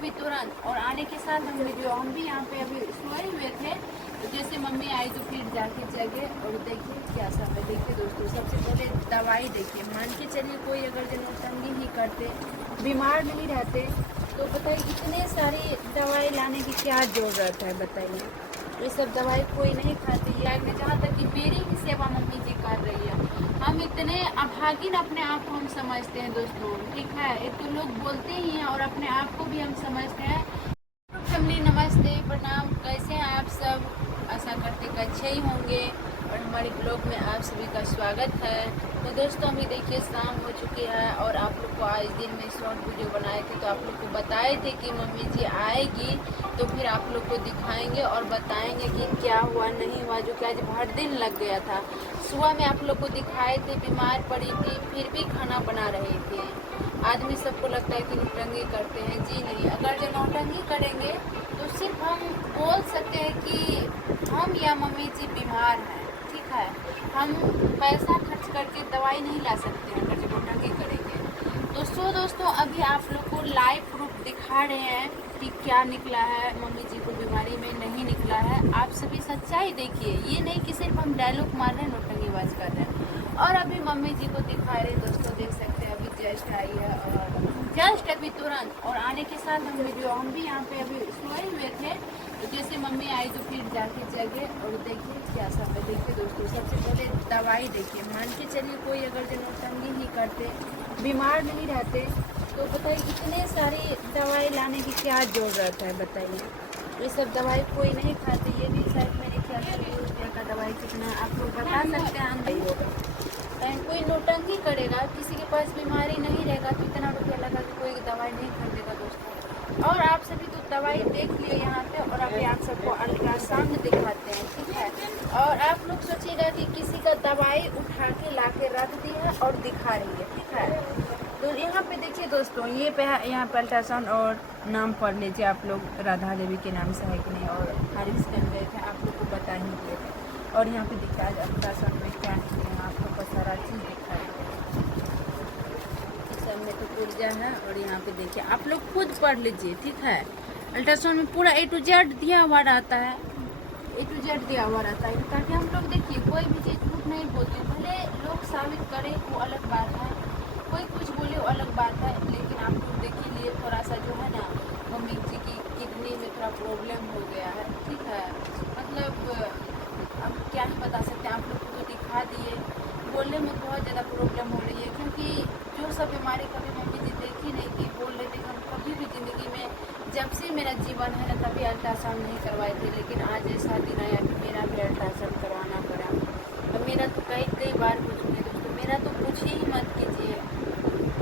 अभी तुरंत, और आने के साथ हम भी यहाँ पे अभी सोए हुए थे, तो जैसे मम्मी आई तो फिर जाके जगे। और देखिए क्या सब है, देखिए दोस्तों, सबसे पहले दवाई देखिए। मान के चलिए कोई अगर जनोतंगी ही करते, बीमार नहीं रहते, तो बताइए इतने सारी दवाई लाने की क्या ज़रूरत है, बताइए। ये सब दवाई कोई नहीं खाती है। जहाँ तक कि मेरी ही सेवा मम्मी जी कर रही है। हम इतने अभागिन अपने आप को हम समझते हैं दोस्तों, ठीक है। एक तो लोग बोलते ही हैं और अपने आप को भी हम समझते हैं। फैमिली नमस्ते, प्रणाम, कैसे हैं आप सब? आशा करते कि अच्छे ही होंगे, और हमारे ब्लॉग में आप सभी का स्वागत है। तो दोस्तों अभी देखिए शाम हो चुकी है, और आप लोग को आज दिन में शॉर्ट वीडियो बनाए थे, तो आप लोग को बताए थे कि मम्मी जी आएगी तो फिर आप लोग को दिखाएंगे और बताएंगे कि क्या हुआ नहीं हुआ, जो कि आज भर दिन लग गया था। सुबह में आप लोग को दिखाए थे बीमार पड़ी थी, फिर भी खाना बना रही थी। आदमी सबको लगता है कि नौटंगी करते हैं, जी नहीं। अगर जो नौटंगी करेंगे तो सिर्फ हम बोल सकते हैं कि हम या मम्मी जी बीमार हैं, ठीक है। हम पैसा खर्च करके दवाई नहीं ला सकते हैं अगर जो नौटंगी करेंगे। दोस्तों अभी आप लोग को लाइव प्रूफ दिखा रहे हैं कि क्या निकला है, मम्मी जी को बीमारी में नहीं निकला है। आप सभी सच्चाई देखिए, ये नहीं कि सिर्फ हम डायलॉग मार रहे हैं, नौटंगीबाज कर रहे हैं। और अभी मम्मी जी को दिखा रहे हैं दोस्तों, देख सकते हैं अभी जस्ट आई है, और जस्ट अभी तुरंत, और आने के साथ हम भी यहाँ पे अभी सोए हुए थे, तो जैसे मम्मी आई तो फिर जाके जगे। और देखिए क्या सब है, देखिए दोस्तों, सबसे पहले दवाई देखिए। मान के चलिए कोई अगर जो नौटंगी ही करते, बीमार नहीं रहते, तो बताइए इतने सारी दवाई लाने की क्या ज़रूरत है, बताइए। ये सब दवाई कोई नहीं खाती, ये भी शायद मेरे ख्याल से 20 रुपये का दवाई कितना आप लोग बता सकते हैं, नहीं होगा। कोई नौटंकी करेगा, किसी के पास बीमारी नहीं रहेगा, तो इतना रुपया लगा के कोई दवाई नहीं खरीदेगा दोस्तों। और आप सभी तो दवाई देख लिए यहाँ पे, और अभी आप सबको अल्ट्रासाउंड दिखाते हैं, ठीक है। और आप लोग सोचिएगा कि किसी का दवाई उठा के ला के रख दी है और दिखा रही है, ठीक है। तो यहाँ पे देखिए दोस्तों, ये पे है, यहाँ पे अल्ट्रासाउंड, और नाम पढ़ लीजिए आप लोग, राधा देवी के नाम से है कि नहीं, और हर स्कैन गए थे, आप लोग को बता ही दिए थे। और यहाँ पे दिखा है अल्ट्रासाउंड में क्या है, आप लोग को सारा चीज़ दिखा है। इस सब में तो पुर्जा है, और यहाँ पे देखिए आप लोग खुद पढ़ लीजिए, ठीक है। अल्ट्रासाउंड में पूरा A to Z दिया हुआ रहता है, A to Z दिया हुआ रहता है, ताकि हम लोग देखिए कोई भी चीज़ झूठ नहीं बोलते। भले लोग साबित करें वो अलग बात है, कोई कुछ बोले वो अलग बात है, लेकिन आप लोग देखिए लिए थोड़ा सा जो है ना, मम्मी जी की किडनी में थोड़ा प्रॉब्लम हो गया है, ठीक है। मतलब अब क्या ही बता सकते हैं, आप लोग को तो दिखा दिए। बोलने में बहुत ज़्यादा प्रॉब्लम हो रही है, क्योंकि जो सब बीमारी कभी मम्मी जी देखी नहीं थी, बोल रहे थे हम कभी भी ज़िंदगी में, जब से मेरा जीवन है ना, तभी अल्ट्रासाउंड नहीं करवाए थे। लेकिन आज ऐसा दिन आया कि मेरा भी अल्ट्रासाउंड करवाना पड़ा। अब मेरा तो कई बार हो चुके दोस्तों, मेरा तो कुछ ही मत कीजिए।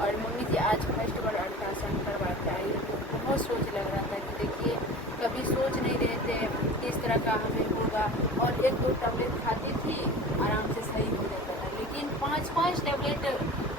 और मम्मी जी आज फर्स्ट बार अल्ट्रासाउंड करवा के आई, तो बहुत सोच लग रहा था कि देखिए कभी सोच नहीं रहे थे किस तरह का हमें होगा। और 1-2 टैबलेट खाती थी, आराम से सही हो जाता था, लेकिन 5-5 टैबलेट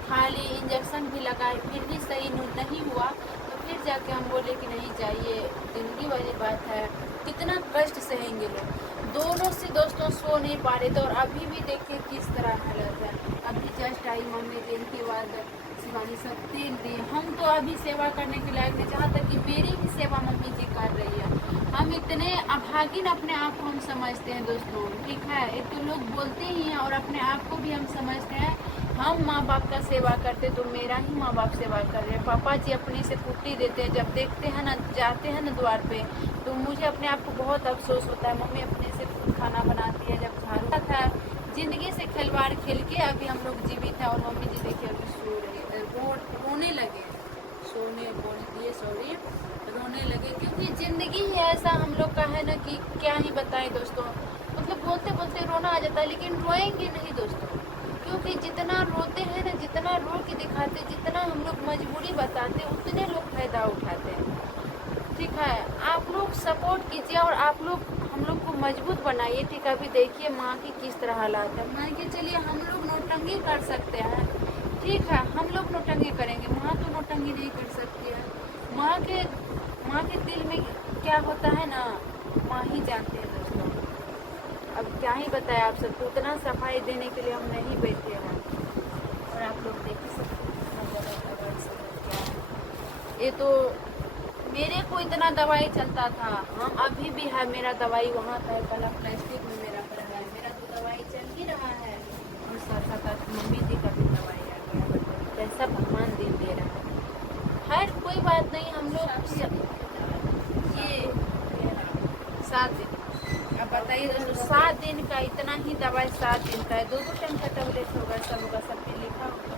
खा ली, इंजेक्शन भी लगाए, फिर भी सही नहीं हुआ। तो फिर जाके हम बोले कि नहीं जाइए, ज़िंदगी वाली बात है, कितना कष्ट सहेंगे लोग। दोनों से दोस्तों सो नहीं पा रहे थे, और अभी भी देखिए किस तरह हालत है। अभी जस्ट आई मम्मी दिन के बाद शिवानी सब तेल दिए। हम तो अभी सेवा करने के लायक नहीं, जहाँ तक कि मेरी ही सेवा मम्मी जी कर रही है। हम इतने अभागिन अपने आप को हम समझते हैं दोस्तों, ठीक है। एक तो लोग बोलते ही हैं, और अपने आप को भी हम समझते हैं। हम माँ बाप का सेवा करते तो मेरा ही माँ बाप सेवा कर रहे हैं। पापा जी अपने से कुट्टी देते हैं, जब देखते हैं ना, जाते हैं ना द्वार पे, तो मुझे अपने आप को बहुत अफसोस होता है। मम्मी अपने से खुद खाना बनाती है, जब झाड़ू था, ज़िंदगी से खिलवाड़ खेल के अभी हम लोग जीवित हैं। और मम्मी जी देखिए अभी सो रही है, रोने लगे, सोने बोल दिए, सॉरी, रोने लगे, क्योंकि ज़िंदगी ही ऐसा हम लोग का है ना कि क्या ही बताएं दोस्तों। मतलब बोलते बोलते रोना आ जाता है, लेकिन रोएंगे नहीं दोस्तों, क्योंकि जितना रोते हैं ना, जितना रो के दिखाते, जितना हम लोग मजबूरी बताते, उतने लोग फ़ायदा उठाते हैं, ठीक है। आप लोग सपोर्ट कीजिए, और आप लोग हम लोग को मजबूत बनाइए, ठीक है। अभी देखिए माँ की किस तरह हालात है। मान के चलिए हम लोग नौटंगी कर सकते हैं, ठीक है, हम लोग नौटंगी करेंगे, माँ तो नौटंगी नहीं कर सकती है। माँ के दिल में क्या होता है ना, माँ ही जानते हैं दोस्तों। अब क्या ही बताएं आप सबको, उतना सफाई देने के लिए हम नहीं बैठे हैं। और आप लोग देख ही सकते हैं क्या है। ये तो मेरे को इतना दवाई चलता था, हाँ अभी भी है मेरा दवाई वहाँ था, कल प्लास्टिक में मेरा पड़ा है, मेरा तो दवाई चल ही रहा है और साथ साथ मम्मी जी का भी दवाई आ गया। कैसा भगवान दिन दे रहा है। खैर कोई बात नहीं, हम लोग ये 7 दिन, अब बताइए दोस्तों 7 दिन का इतना ही दवाई, 7 दिन का है, 2 टाइम का टेबलेट होगा, सब होगा, सब पे लिखा होगा।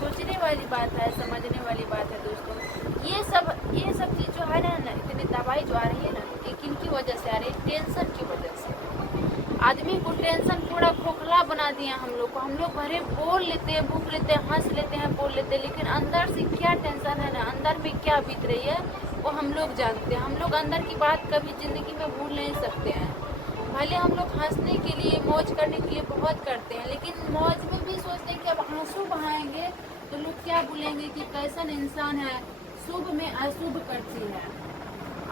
सोचने वाली बात है, समझने वाली बात है दोस्तों। ये सब चीज जो है ना, इतनी दवाई जो आ रही है ना, ये किन की वजह से आ रही है? टेंशन की वजह से। आदमी को टेंशन पूरा खोखला बना दिया हम लोग को। हम लोग भरे बोल लेते हैं, भूख लेते हैं, हंस लेते हैं, बोल लेते हैं, लेकिन अंदर से क्या टेंशन है ना, अंदर में क्या बीत रही है वो हम लोग जानते हैं। हम लोग अंदर की बात कभी जिंदगी में भूल नहीं सकते हैं। भले हम लोग हंसने के लिए, मौज करने के लिए बहुत करते हैं, लेकिन मौज में भी सोचते हैं कि अब आंसू बहाएंगे तो लोग क्या बोलेंगे कि कैसन इंसान है, शुभ में अशुभ करती है।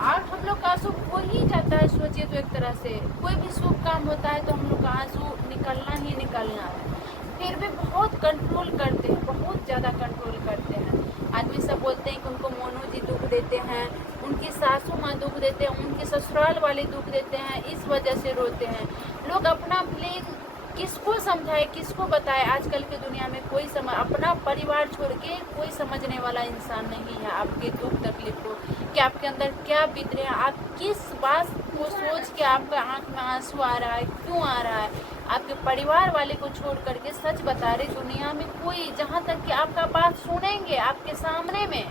और हम लोग का आंसू हो ही जाता है, सोचिए तो एक तरह से कोई भी शुभ काम होता है तो हम लोग का आंसू निकलना ही निकलना है। फिर भी बहुत कंट्रोल करते हैं, बहुत ज़्यादा कंट्रोल करते हैं। आदमी सब बोलते हैं कि उनको मोनू जी दुख देते हैं, उनकी सासू माँ दुख देते हैं, उनके ससुराल वाले दुख देते हैं, इस वजह से रोते हैं। लोग अपना ब्लेम किसको समझाए, किसको बताए? आजकल की दुनिया में कोई अपना परिवार छोड़ के कोई समझने वाला इंसान नहीं है आपके दुख तकलीफ को, कि आपके अंदर क्या बीत रहे हैं, आप किस बात को सोच के आपका आंख में आंसू आ रहा है, क्यों आ रहा है। आपके परिवार वाले को छोड़ करके सच बता रहे, दुनिया में कोई, जहाँ तक कि आपका बात सुनेंगे आपके सामने में,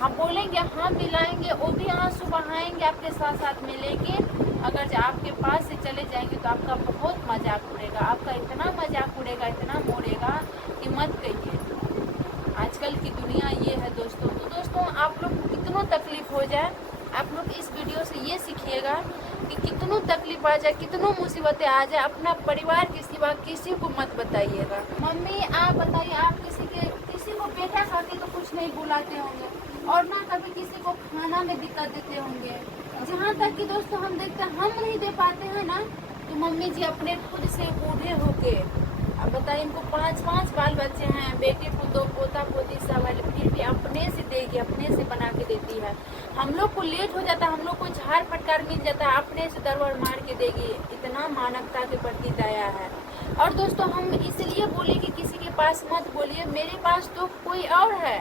हम बोलेंगे, हम मिलाएंगे, वो भी आंसू बहाएंगे, आपके साथ साथ मिलेंगे। अगर आपके पास से चले जाएंगे तो आपका बहुत मजाक उड़ेगा, आपका इतना मजाक उड़ेगा, इतना मोड़ेगा कि मत कहिए। आजकल की दुनिया ये है दोस्तों। तो दोस्तों आप लोग को कितनों तकलीफ हो जाए, आप लोग इस वीडियो से ये सीखिएगा कि कितनों तकलीफ आ जाए, कितनों मुसीबतें आ जाए, अपना परिवार के सिवा किसी को मत बताइएगा। मम्मी आप बताइए, आप किसी को बेटा खाते तो कुछ नहीं बुलाते होंगे, और ना कभी किसी को खाना में दिक्कत देते होंगे। जहाँ तक कि दोस्तों हम देखते हैं, हम नहीं दे पाते हैं ना, तो मम्मी जी अपने खुद से बूढ़े होके, अब बताइए इनको 5 बाल बच्चे हैं, बेटे पुतो पोता पोती सब है, फिर भी अपने से देगी, अपने से बना के देती है। हम लोग को लेट हो जाता है, हम लोग को झाड़ फटकार मिल जाता है, अपने से दरबार मार के देगी। इतना मानवता के प्रति दया है। और दोस्तों हम इसलिए बोले कि किसी के पास मत बोलिए, मेरे पास तो कोई और है।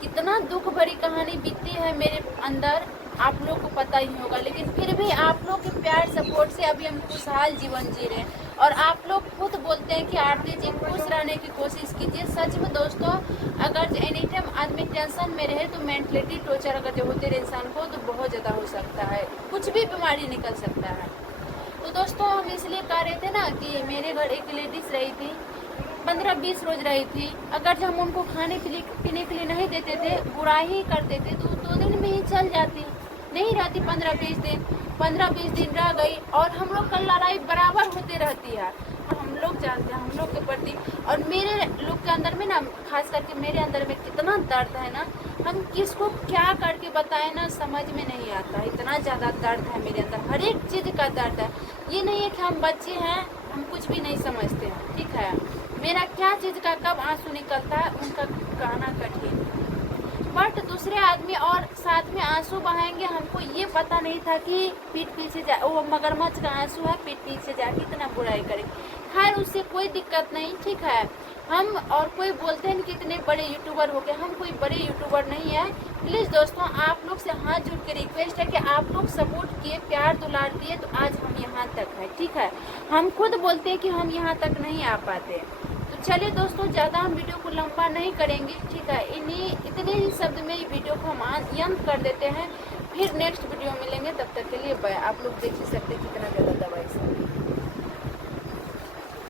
कितना दुख भरी कहानी बीती है मेरे अंदर, आप लोग को पता ही होगा, लेकिन फिर भी आप लोग के प्यार सपोर्ट से अभी हम खुशहाल जीवन जी रहे हैं। और आप लोग खुद बोलते हैं कि आरती जी खुश रहने की कोशिश कीजिए। सच में दोस्तों, अगर एनी टाइम आदमी टेंशन में रहे तो मेंटलिटी टॉर्चर अगर जो होते रहे इंसान को, तो बहुत ज़्यादा हो सकता है, कुछ भी बीमारी निकल सकता है। तो दोस्तों हम इसलिए कह रहे थे ना कि मेरे घर एक लेडीज रही थी, 15-20 रोज रही थी। अगर जब हम उनको खाने पीने के लिए नहीं देते थे, बुरा ही करते थे, तो 2 दिन में ही चल जाती, नहीं रहती 15-20 दिन। 15-20 दिन रह गई और हम लोग का लड़ाई बराबर होते रहती है। हम लोग जानते हैं हम लोग के प्रति, और मेरे लोग के अंदर में ना, खास करके मेरे अंदर में कितना दर्द है ना, हम किसको क्या करके बताएं ना, समझ में नहीं आता। इतना ज़्यादा दर्द है मेरे अंदर, हर एक चीज़ का दर्द है। ये नहीं है कि हम बच्चे हैं, हम कुछ भी नहीं समझते हैं, ठीक है। मेरा क्या चीज़ का कब आंसू निकलता है उनका कहना कठिन, बट दूसरे आदमी और साथ में आंसू बहाएंगे। हमको ये पता नहीं था कि पीठ पीछे जा, वो मगरमच्छ का आंसू है, पीठ पीछे जाके इतना बुराई करें। खैर उससे कोई दिक्कत नहीं, ठीक है। हम और कोई बोलते हैं कि इतने बड़े यूट्यूबर हो गए, हम कोई बड़े यूट्यूबर नहीं है। प्लीज़ दोस्तों आप लोग से हाथ जोड़ के रिक्वेस्ट है कि आप लोग सपोर्ट किए, प्यार दुलार दिए, तो आज हम यहाँ तक है, ठीक है। हम खुद बोलते हैं कि हम यहाँ तक नहीं आ पाते। तो चलिए दोस्तों, ज़्यादा हम वीडियो को लंबा नहीं करेंगे, ठीक है। इतने ही शब्द में ये वीडियो को हम अंत कर देते हैं। फिर नेक्स्ट वीडियो मिलेंगे, तब तक के लिए बाय। आप लोग देख ही सकते कितना ज़्यादा दवाई सब।